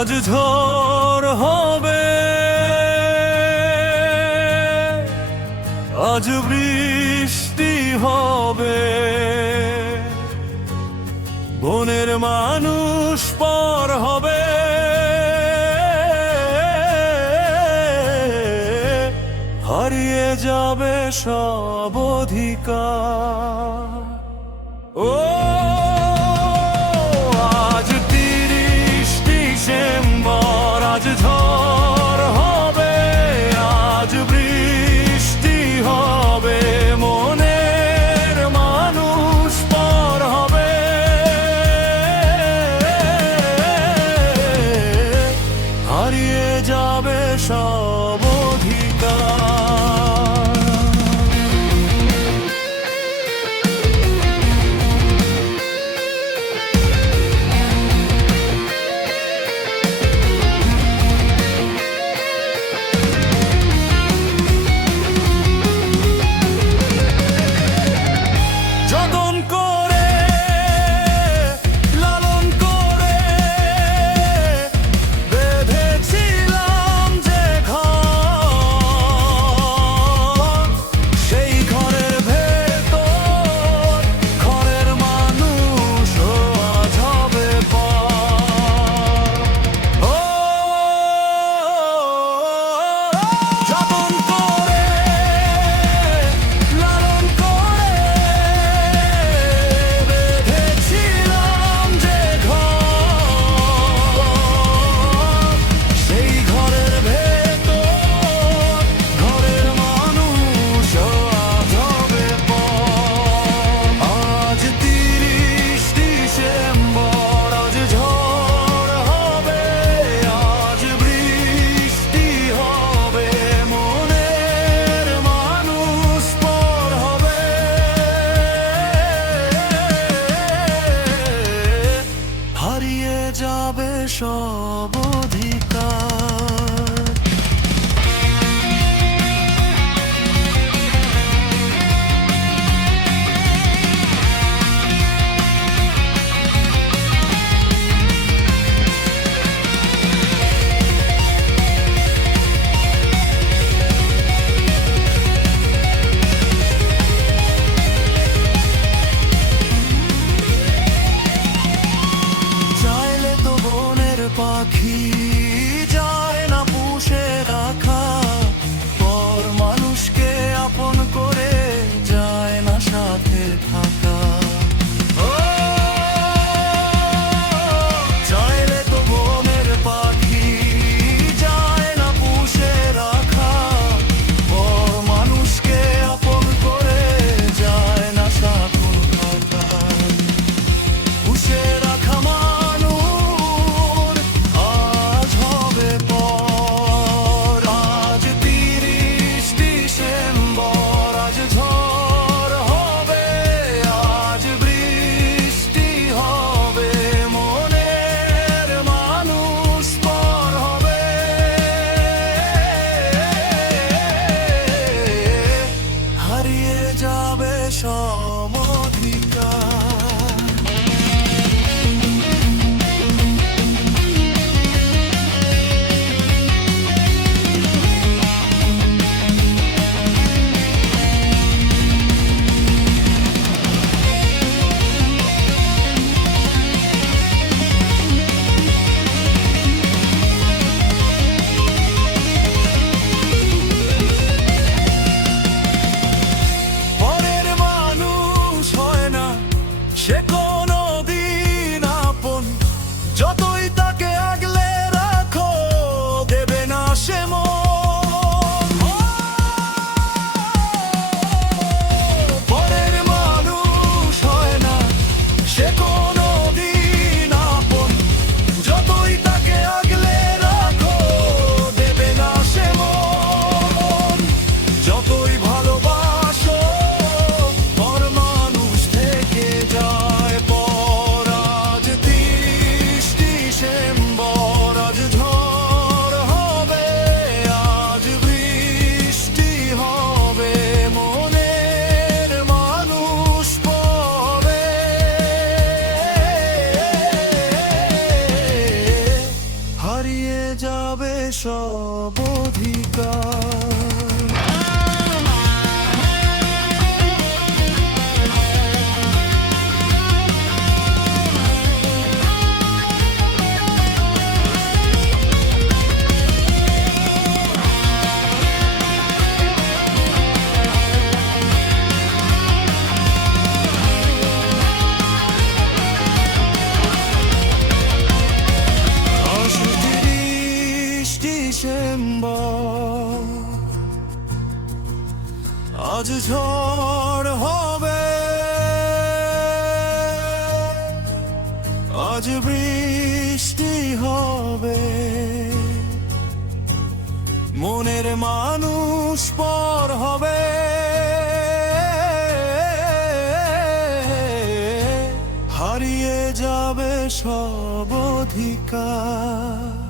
আজ ঝড় হবে, আজ বৃষ্টি হবে, বনের মানুষ পর হবে, হারিয়ে যাবে সব অধিকার। ও আজ 30 ডিসেম্বর, আজ ঝড় হবে, আজ বৃষ্টি হবে, মনের মানুষ পর হবে, হারিয়ে যাবে সব অধিকার। যতন করে লালন করে বেঁধেছিলাম যে ঘর, সেই ঘরের ভেতর ঘরের মানুষ আজ হবে পর। ও যতন করে লালন করে বেঁধেছিলাম যে ঘর, সেই ঘরের ভেতর ঘরের মানুষ আজ হবে পর। আজ 30 ডিসেম্বর, আজ ঝড় হবে, আজ বৃষ্টি হবে, মনের মানুষ পর হবে, হারিয়ে যাবে সব অধিকার। চাইলে তো বনের পাখি ঝড় হবে, আজ বৃষ্টি হবে, মনের মানুষ পর হবে, হারিয়ে যাবে সব অধিকার।